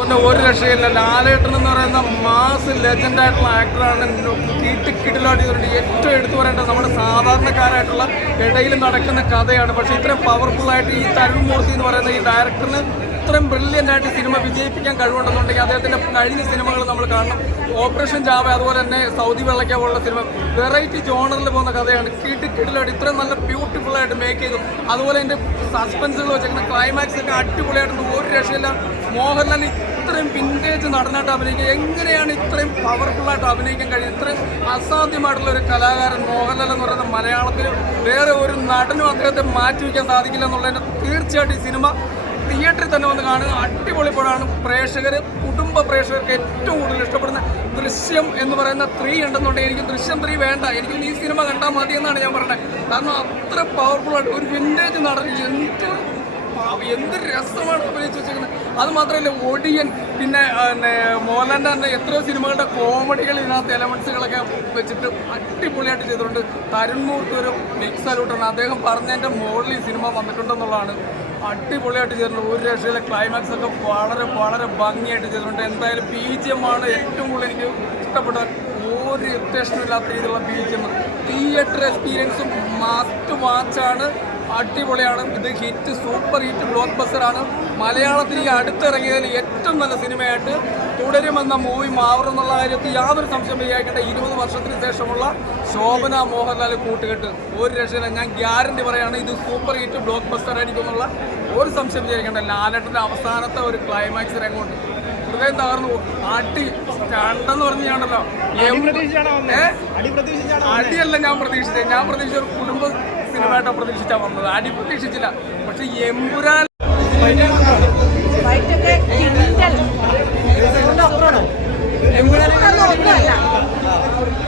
ഒരു രക്ഷയില്ല. ലാലേട്ടൻ എന്ന് പറയുന്ന മാസ് ലെജൻഡ് ആയിട്ടുള്ള ആക്ടറാണ്. കിടിലായിട്ട് ചെയ്തിട്ടുണ്ട്. ഏറ്റവും എടുത്തു പറയേണ്ടത് നമ്മുടെ സാധാരണക്കാരായിട്ടുള്ള ഇടയിൽ നടക്കുന്ന കഥയാണ്. പക്ഷേ ഇത്രയും പവർഫുള്ളായിട്ട് ഈ തരുൺ മൂർത്തി എന്ന് പറയുന്ന ഈ ഡയറക്ടറിന് ഇത്രയും ബ്രില്യൻ്റ് ആയിട്ട് സിനിമ വിജയിപ്പിക്കാൻ കഴിവുണ്ടെന്നുണ്ടെങ്കിൽ അദ്ദേഹത്തിൻ്റെ കഴിഞ്ഞ സിനിമകൾ നമ്മൾ കാണണം. ഓപ്പറേഷൻ ജാവ, അതുപോലെ തന്നെ സൗദി വെള്ളയ്ക്ക പോലുള്ള സിനിമ വെറൈറ്റി ജോണറിൽ പോകുന്ന കഥയാണ്. കിടിലായിട്ട് ഇത്രയും നല്ല ബ്യൂട്ടിഫുള്ളായിട്ട് മേക്ക് ചെയ്തു. അതുപോലെ എൻ്റെ സസ്പെൻസുകൾ വെച്ചിരിക്കുന്ന ക്ലൈമാക്സ് ഒക്കെ അടിപൊളിയായിട്ടുണ്ട്. ഒരു രക്ഷയില്ല. മോഹൻലാൽ ഇത്രയും വിൻറ്റേജ് നടനായിട്ട് അഭിനയിക്കുക, എങ്ങനെയാണ് ഇത്രയും പവർഫുള്ളായിട്ട് അഭിനയിക്കാൻ കഴിയുന്നത്? ഇത്രയും അസാധ്യമായിട്ടുള്ള ഒരു കലാകാരൻ മോഹൻലാൽ എന്ന് പറയുന്ന മലയാളത്തിൽ വേറെ ഒരു നടനും അദ്ദേഹത്തെ മാറ്റി വയ്ക്കാൻ സാധിക്കില്ല എന്നുള്ളതിൻ്റെ തീർച്ചയായിട്ടും ഈ സിനിമ തിയേറ്ററിൽ തന്നെ വന്ന് കാണുക. അടിപൊളി പടമാണ്. കുടുംബ പ്രേക്ഷകർക്ക് ഏറ്റവും കൂടുതൽ ഇഷ്ടപ്പെടുന്ന ദൃശ്യം എന്ന് പറയുന്ന 3 ഉണ്ടെന്നുണ്ടെങ്കിൽ എനിക്ക് ദൃശ്യം 3 വേണ്ട, എനിക്ക് ഈ സിനിമ കണ്ടാൽ മതി എന്നാണ് ഞാൻ പറയുന്നത്. കാരണം അത്ര പവർഫുള്ളായിട്ട് ഒരു വിൻറ്റേജ് നടൻ എന്ത് രസമാണ് അഭിനയിച്ച് വെച്ചിരിക്കുന്നത്. അത് മാത്രമല്ല ഒടിയൻ, പിന്നെ മോഹൻലാലിൻ്റെ തന്നെ എത്രയോ സിനിമകളുടെ കോമഡികൾ ഇതിനകത്ത് എലമെൻസുകളൊക്കെ വെച്ചിട്ട് അടിപൊളിയായിട്ട് ചെയ്തിട്ടുണ്ട്. തരുൺ മൂർത്തി ഒരു ബിഗ് സല്യൂട്ടാണ്. അദ്ദേഹം പറഞ്ഞതിൻ്റെ മുകളിൽ ഈ സിനിമ വന്നിട്ടുണ്ടെന്നുള്ളതാണ്. അടിപൊളിയായിട്ട് ചെയ്തിട്ടുണ്ട്. ഒരു രക്ഷയിലെ ക്ലൈമാക്സ് ഒക്കെ വളരെ ഭംഗിയായിട്ട് ചെയ്തിട്ടുണ്ട്. എന്തായാലും BGM ആണ് ഏറ്റവും കൂടുതൽ എനിക്ക് ഇഷ്ടപ്പെട്ട. ഒരു ഇറിറ്റേഷനും ഇല്ലാത്ത രീതിയിലുള്ള BGM. തിയേറ്റർ എക്സ്പീരിയൻസും മസ്റ്റ് വാച്ചാണ്. അടിപൊളിയാണ്. ഇത് സൂപ്പർ ഹിറ്റ് ബ്ലോക്ക് ബസ്റ്ററാണ്. മലയാളത്തിൽ ഈ അടുത്തിറങ്ങിയതിന് ഏറ്റവും നല്ല സിനിമയായിട്ട് തുടരുമെന്ന മൂവി മാറും എന്നുള്ള കാര്യത്തിൽ യാതൊരു സംശയം വിചാരിക്കേണ്ട. 20 വർഷത്തിന് ശേഷമുള്ള ശോഭന മോഹൻലാൽ കൂട്ടുകെട്ട് ഒരു രക്ഷയില്ല. ഞാൻ ഗ്യാരണ്ടി പറയുകയാണ്, ഇത് സൂപ്പർ ഹിറ്റ് ബ്ലോക്ക് ബസ്റ്റർ ആയിരിക്കും എന്നുള്ള ഒരു സംശയം വിചാരിക്കേണ്ട. ലാലേട്ടൻ്റെ അവസാനത്തെ ഒരു ക്ലൈമാക്സ് രംഗമുണ്ട്, ഹൃദയം തകർന്നു പോകും. കണ്ടെന്ന് പറഞ്ഞാണല്ലോ. അടിയല്ല ഞാൻ പ്രതീക്ഷിച്ചത്. ഞാൻ പ്രതീക്ഷിച്ച ഒരു കുടുംബ സിനിമയായിട്ടാണ് പ്രതീക്ഷിച്ചാൽ വന്നത്. അടി പ്രതീക്ഷിച്ചില്ല. പക്ഷെ എമ്പുരാൻ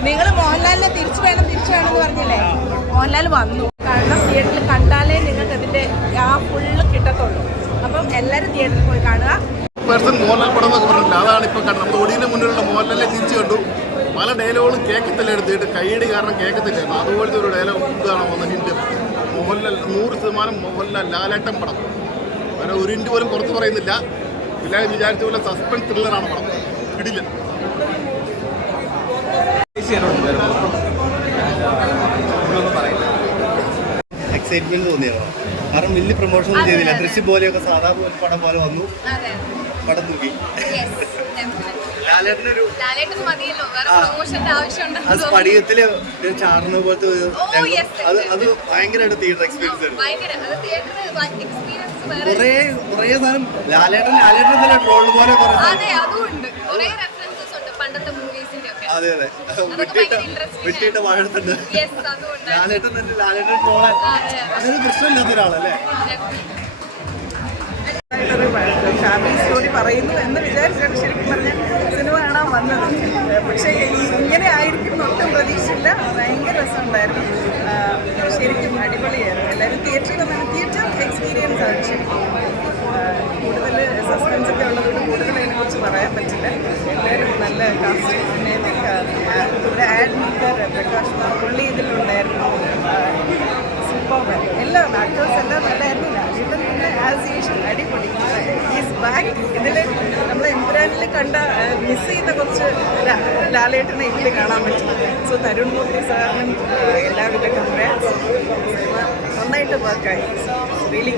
നിങ്ങൾ മോഹൻലാലിനെ തിരിച്ചു വേണം എന്ന് പറഞ്ഞില്ലേ? മോഹൻലാൽ വന്നു. കാരണം തിയേറ്ററിൽ കണ്ടാലേ നിങ്ങൾക്ക് അതിന്റെ ഫുള്ള് കിട്ടത്തുള്ളൂ. അപ്പം എല്ലാവരും തിയേറ്ററിൽ പോയി കാണുക. മോഹൻലാൽ പടം എന്നൊക്കെ പറഞ്ഞില്ല, അതാണ് ഇപ്പൊ കണ്ടത്. നമ്മൾ ഒടിയന് മുന്നിലുള്ള മോഹൻലാലിനെ തിരിച്ചു കണ്ടു. പല ഡയലോഗുകളും കേൾക്കത്തില്ല, എടുത്തിട്ട് കൈയടി കാരണം കേൾക്കത്തില്ലായിരുന്നു. അതുപോലത്തെ ഒരു ഡയലോഗ് ഇതാണ് വന്ന ഹിന്റ്. മോഹൻലാൽ 100% മോഹൻലാൽ ലാലേട്ടൻ പടം. അങ്ങനെ ഒരു ഹിന്റ് പോലും പുറത്ത് പറയുന്നില്ല. എല്ലാവരും വിചാരിച്ച പോലെ സസ്പെൻസ് ത്രില്ലറാണ് പടം. ഇടില്ല. എക്സൈറ്റ്മെന്റ് തോന്നിയാണ്. കാരണം വലിയ പ്രൊമോഷൻ ഒന്നും ചെയ്തില്ല. ദൃശ്യം പോലെയൊക്കെ സാധാ പോലെ പടം പോലെ വന്നു, പടം തൂക്കി. സ്പടികത്തില് ചാടുന്ന പോലത്തെ അത് ഭയങ്കരമായിട്ട് തിയേറ്റർ എക്സ്പീരിയൻസ് ആയിരുന്നു. കുറേ സാധനം ലാലേട്ടൻ ട്രോൾ പോലെ അതെ വെട്ടിയിട്ട് വാഴത്തുണ്ട്. ലാലേട്ടൻ തന്നെ ലാലേട്ടൻ ട്രോളാൻ അങ്ങനെ പ്രശ്നമില്ലാത്ത ഒരാളല്ലേ? ഫാമിലി സ്റ്റോറി പറയുന്നു എന്ന് വിചാരിച്ചാണ് ശരിക്കും പറഞ്ഞാൽ സിനിമ കാണാൻ വന്നത്. പക്ഷേ ഇങ്ങനെ ആയിരിക്കും ഒട്ടും പ്രതീക്ഷയില്ല. ഭയങ്കര രസമുണ്ടായിരുന്നു. ശരിക്കും അടിപൊളിയായിരുന്നു. എല്ലാവരും തിയേറ്ററിൽ വന്നാൽ തിയേറ്റർ എക്സ്പീരിയൻസ് ആണ് ശരിക്കും. കൂടുതൽ സസ്പെൻസ് ഒക്കെ ഉള്ളതുകൊണ്ട് കൂടുതൽ അതിനെക്കുറിച്ച് പറയാൻ പറ്റില്ല. എല്ലാവരും നല്ല കാസ്റ്റിംഗ്. പിന്നെ ഇവിടെ ആഡ് മേക്കർ പ്രകാശ് പുള്ളി ഇതിലുണ്ടായിരുന്നു. സൂപ്പർ. എല്ലാ ആക്ടേഴ്സ് എല്ലാം നല്ലായിരുന്നു. ലാലേട്ടൻ പിന്നെ ആസ് യൂഷ്വൽ അടിപൊളി. Is back. ഇതിൽ നമ്മൾ എമ്പുരാനിൽ കണ്ട മിസ് ചെയ്യുന്ന കുറച്ച് ലാലേട്ടനെ ഇതിൽ കാണാൻ പറ്റും. സോ തരുൺ മൂർത്തി സാറിനും എല്ലാവിധ കൺഗ്രാറ്റ്സ്. നന്നായിട്ട് വർക്കായി. റിയലി